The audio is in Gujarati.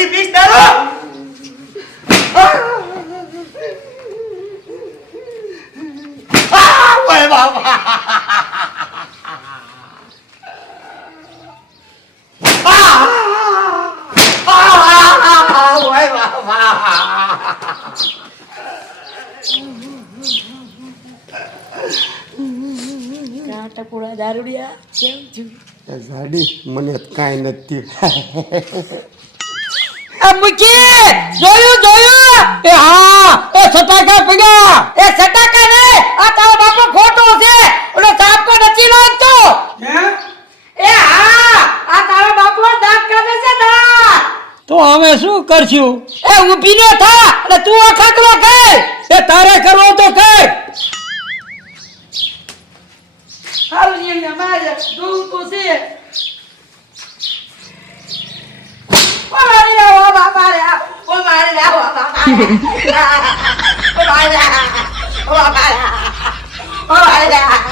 હજી પીસ તારો ઓય બાબા ઓય બાબા ટપુડા દારૂડિયા કેમ છું ઝાડી મને કાંઈ નથી મુકી જોયું એ હા એ સટાકા પડ્યા એ સટાકા ને આ તારો બાપો ખોટો છે ઓલો સાપકો નથી લાગતો એ હા આ તારો બાપો દાંત કાઢે છે દાંત તો હવે શું કરશું એ ઊભી ન થા અને તું અખતરો કર એ તારે કરવો તો કર હાલ ને મારે જોવું તો છે ઓ મારી રે ઓ બાપા રે ઓ મારી રે ઓ બાપા રે ઓ મારી રે ઓ બાપા રે ઓ મારી રે